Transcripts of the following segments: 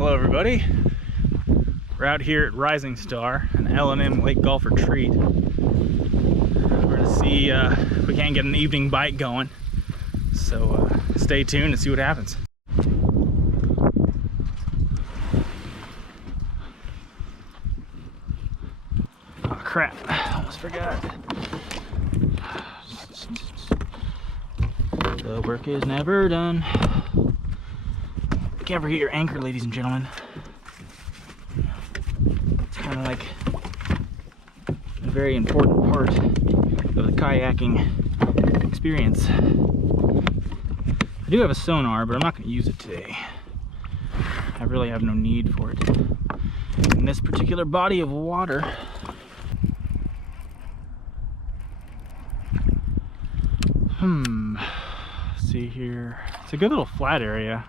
Hello everybody. We're out here at Rising Star, an L&M Lake Golf retreat. We're gonna see if we can't get an evening bite going. So stay tuned and see what happens. Oh crap, almost forgot. The work is never done. Can't forget your anchor, ladies and gentlemen. It's kind of like a very important part of the kayaking experience. I do have a sonar, but I'm not going to use it today. I really have no need for it in this particular body of water. Let's see here. It's a good little flat area.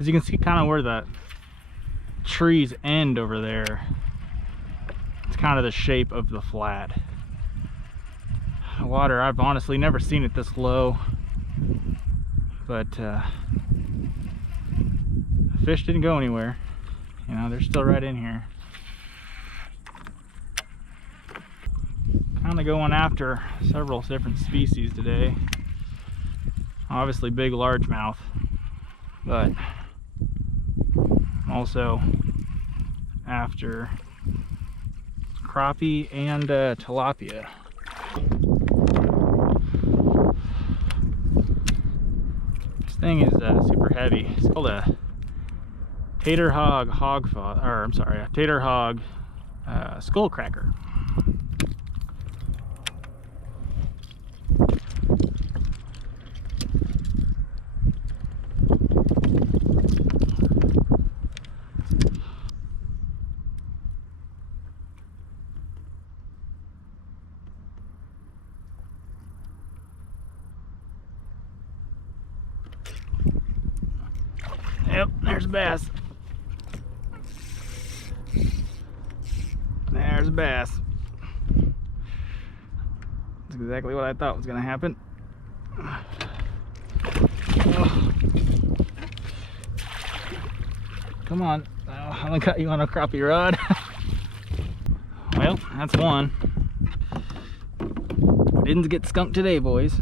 As you can see, kind of where the trees end over there, it's kind of the shape of the flat. The water, I've honestly never seen it this low, but the fish didn't go anywhere. You know, they're still right in here. Kind of going after several different species today. Obviously big largemouth, but also after crappie and tilapia. This thing is super heavy. It's called a tater hog skull cracker. Yep, there's a bass. There's a bass. That's exactly what I thought was going to happen. Oh. Come on. Oh, I only got you on a crappie rod. Well, that's one. Didn't get skunked today, boys.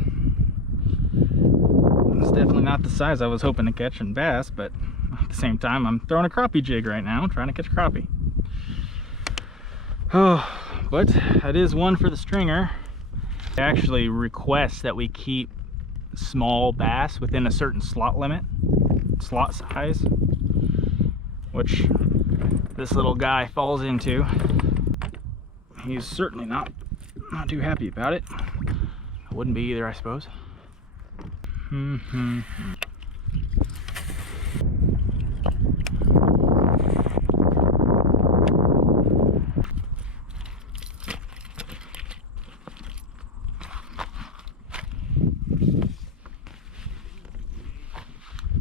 It's definitely not the size I was hoping to catch in bass, but at the same time, I'm throwing a crappie jig right now, trying to catch crappie. Oh, but that is one for the stringer. It actually requests that we keep small bass within a certain slot size, which this little guy falls into. He's certainly not too happy about it. I wouldn't be either, I suppose.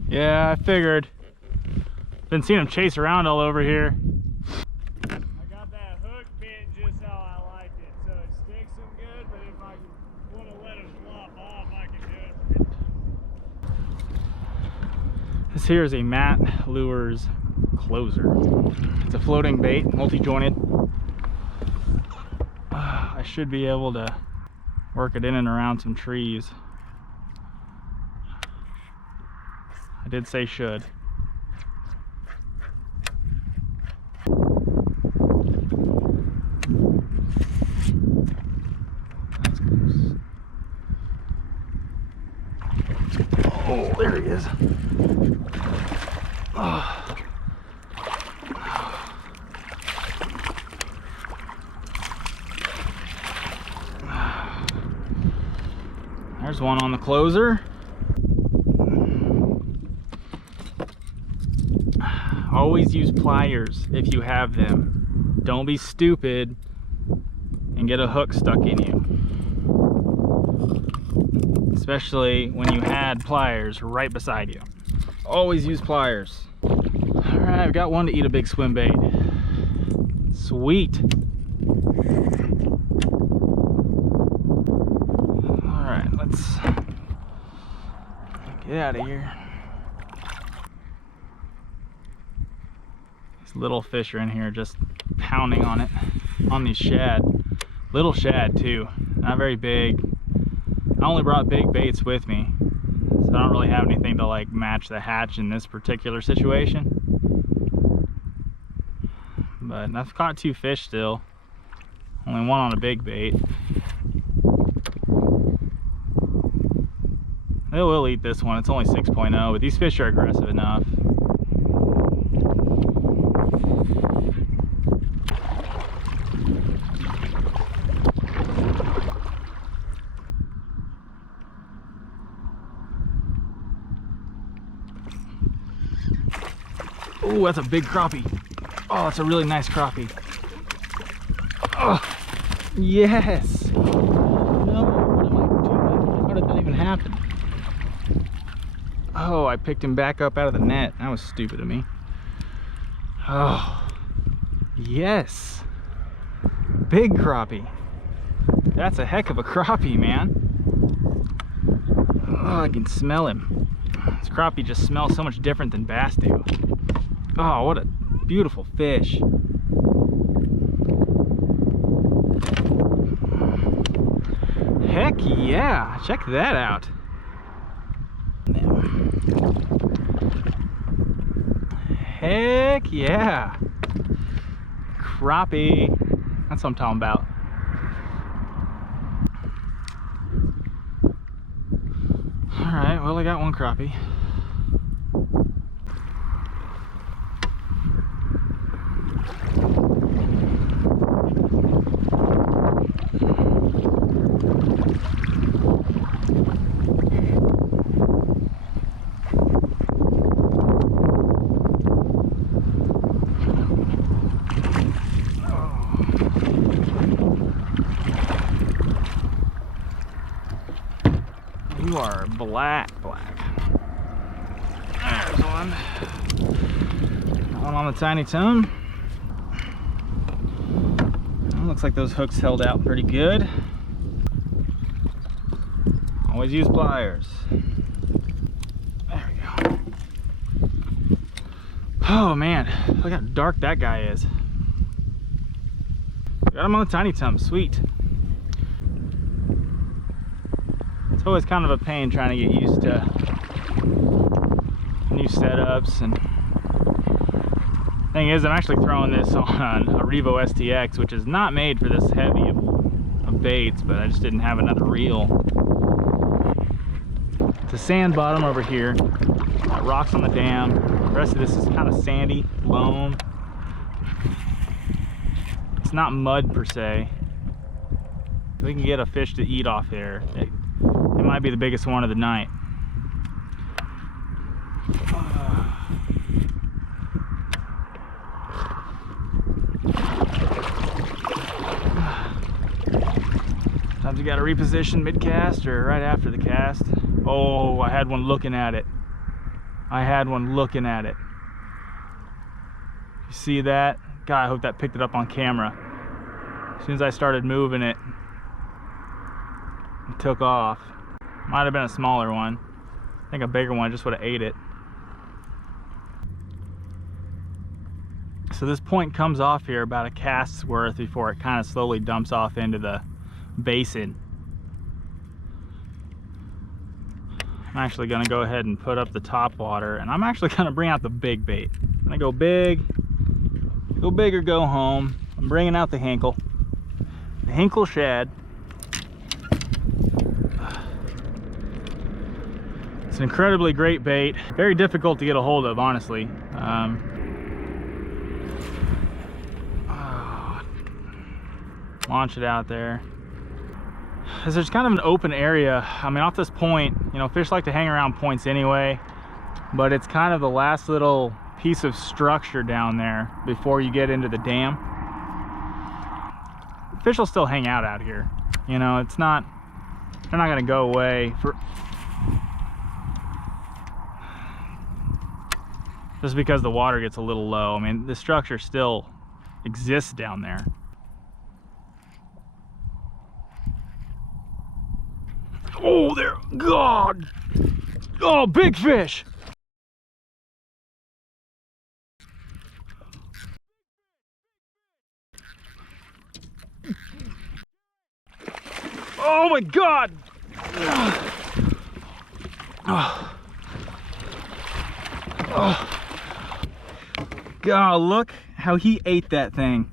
Yeah, I figured. Been seeing him chase around all over here. I got that hook bent just how I liked it, so it sticks him good, but if I want to let him flop off, I can do it. This here is a Matt Lures closer. It's a floating bait, multi-jointed. I should be able to work it in and around some trees. I did say should. That's close. Oh, there he is. Oh. There's one on the closer. Always use pliers if you have them. Don't be stupid and get a hook stuck in you. Especially when you had pliers right beside you. Always use pliers. Alright, I've got one to eat a big swim bait. Sweet. Alright, let's get out of here. These little fish are in here just pounding on it, on these shad. Little shad too, not very big. I only brought big baits with me, so I don't really have anything to like match the hatch in this particular situation. But I've caught 2 fish still, only one on a big bait. They will eat this one. It's only 6.0, but these fish are aggressive enough. Oh, that's a big crappie. Oh, that's a really nice crappie. Oh, yes. No, what am I doing? How did that even happen? Oh, I picked him back up out of the net. That was stupid of me. Oh, yes. Big crappie. That's a heck of a crappie, man. Oh, I can smell him. This crappie just smells so much different than bass do. Oh, what a beautiful fish. Heck yeah, check that out. Heck yeah. Crappie. That's what I'm talking about. Alright, well I got one crappie. You are black. There's one. One on the tiny tone. Well, looks like those hooks held out pretty good. Always use pliers. There we go. Oh man, look how dark that guy is. Got him on the tiny tone, sweet. It's always kind of a pain trying to get used to new setups. And thing is, I'm actually throwing this on a Revo STX, which is not made for this heavy of baits, but I just didn't have another reel. It's a sand bottom over here, got rocks on the dam. The rest of this is kind of sandy, loam. It's not mud per se. We can get a fish to eat off here. It might be the biggest one of the night. Sometimes you gotta reposition mid-cast or right after the cast. Oh, I had one looking at it. You see that? God, I hope that picked it up on camera. As soon as I started moving it, it took off. Might have been a smaller one. I think a bigger one just would have ate it. So this point comes off here about a cast's worth before it kind of slowly dumps off into the basin. I'm actually going to go ahead and put up the top water, and I'm actually going to bring out the big bait. I'm going to go big or go home. I'm bringing out the Hinkle shad. It's an incredibly great bait, very difficult to get a hold of, honestly. Launch it out there. As there's kind of an open area. I mean, off this point, you know, fish like to hang around points anyway, but it's kind of the last little piece of structure down there before you get into the dam. Fish will still hang out here. You know, it's not, they're not gonna go away for just because the water gets a little low. I mean, the structure still exists down there. Oh, there, God! Oh, big fish! Oh my God! Oh. Oh. God, look how he ate that thing.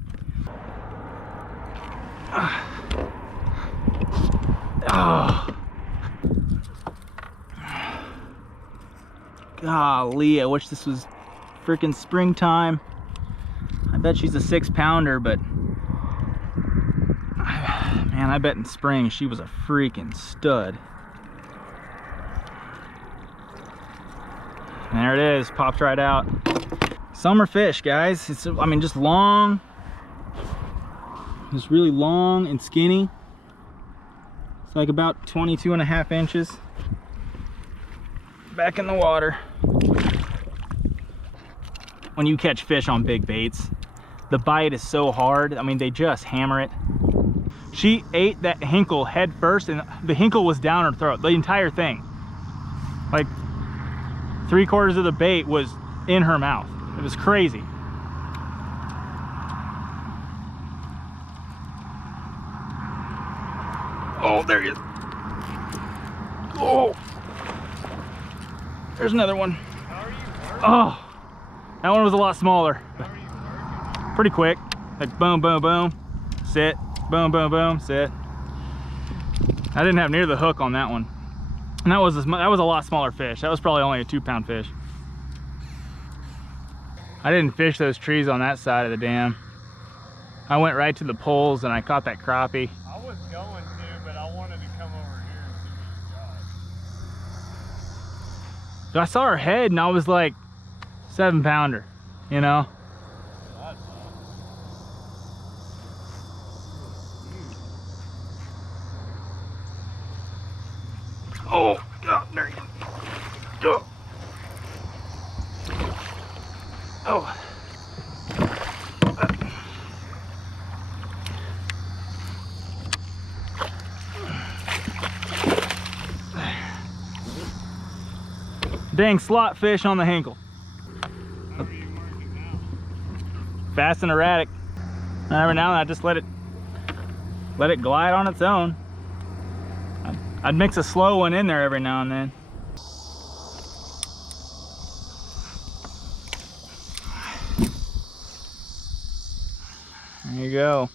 Oh. Golly, I wish this was freaking springtime. I bet she's a 6-pounder, but man, I bet in spring she was a freaking stud. And there it is, popped right out. Summer fish, guys. It's, I mean, just long, just really long and skinny. It's like about 22.5 inches. Back in the water. When you catch fish on big baits, the bite is so hard. I mean, they just hammer it. She ate that hinkle head first, and the hinkle was down her throat, the entire thing. Like 3/4 of the bait was in her mouth. It was crazy. Oh, there he is. Oh, there's another one. Oh, that one was a lot smaller. Pretty quick. Like boom, boom, boom, sit, boom, boom, boom, sit. I didn't have near the hook on that one. And that was a lot smaller fish. That was probably only a 2-pound fish. I didn't fish those trees on that side of the dam. I went right to the poles and I caught that crappie. I was going to, but I wanted to come over here and see what you got. I saw her head and I was like, 7-pounder, you know? That's Oh, God, there you go. Oh. Dang slot fish on the hinkle. how are you working now? Fast and erratic. And every now and then I just let it glide on its own. I'd mix a slow one in there every now and then. There you go.